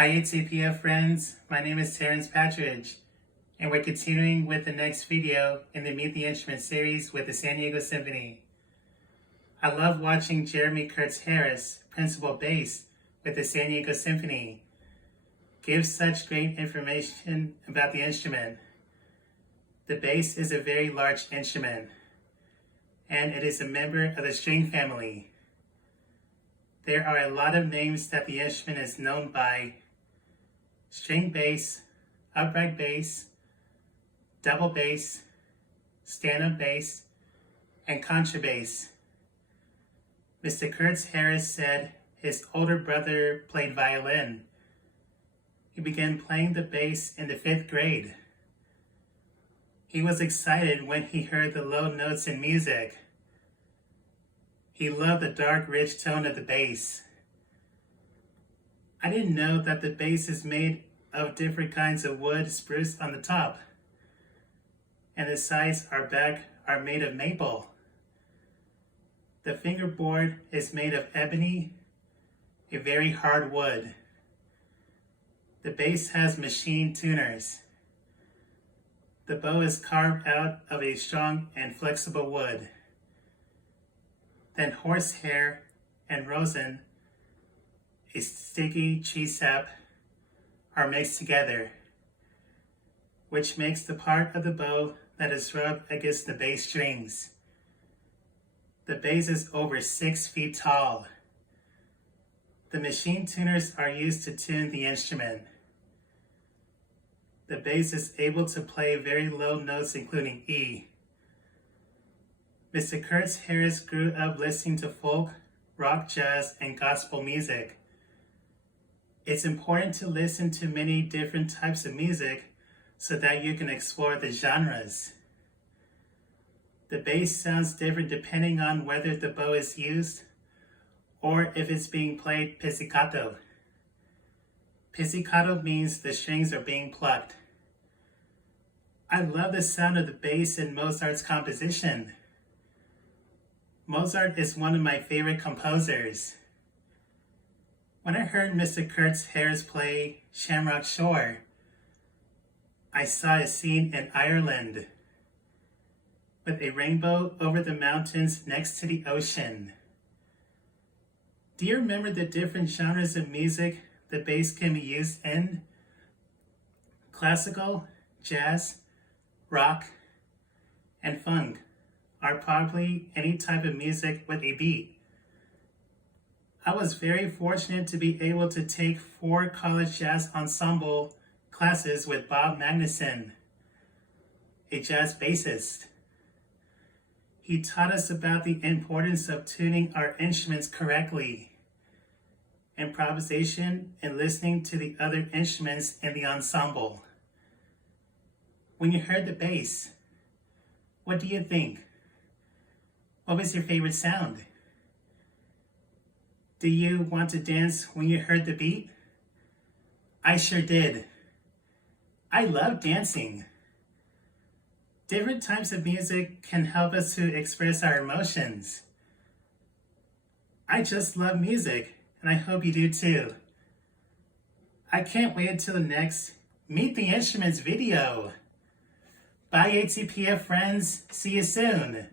Hi ATPF friends, my name is Terrence Patridge, and we're continuing with the next video in the Meet the Instrument series with the San Diego Symphony. I love watching Jeremy Kurtz Harris, principal bass with the San Diego Symphony, give such great information about the instrument. The bass is a very large instrument, and it is a member of the string family. There are a lot of names that the instrument is known by: string bass, upright bass, double bass, stand-up bass, and contrabass. Mr. Kurtz Harris said his older brother played violin. He began playing the bass in the 5th grade. He was excited when he heard the low notes in music. He loved the dark, rich tone of the bass. I didn't know that the bass is made of different kinds of wood spruce on the top, and the sides or back are made of maple. The fingerboard is made of ebony, a very hard wood. The bass has machine tuners. The bow is carved out of a strong and flexible wood. Then horsehair and rosin, a sticky cheese sap, are mixed together, which makes the part of the bow that is rubbed against the bass strings. The bass is over 6 feet tall. The machine tuners are used to tune the instrument. The bass is able to play very low notes, including E. Mr. Kurtz Harris grew up listening to folk, rock, jazz, and gospel music. It's important to listen to many different types of music so that you can explore the genres. The bass sounds different depending on whether the bow is used or if it's being played pizzicato. Pizzicato means the strings are being plucked. I love the sound of the bass in Mozart's composition. Mozart is one of my favorite composers. When I heard Mr. Kurtz Harris play Shamrock Shore, I saw a scene in Ireland with a rainbow over the mountains next to the ocean. Do you remember the different genres of music the bass can be used in? Classical, jazz, rock, and funk are probably any type of music with a beat. I was very fortunate to be able to take 4 college jazz ensemble classes with Bob Magnuson, a jazz bassist. He taught us about the importance of tuning our instruments correctly, improvisation, and listening to the other instruments in the ensemble. When you heard the bass, what do you think? What was your favorite sound? Do you want to dance when you heard the beat? I sure did. I love dancing. Different types of music can help us to express our emotions. I just love music, and I hope you do too. I can't wait until the next Meet the Instruments video. Bye ATPF friends, see you soon.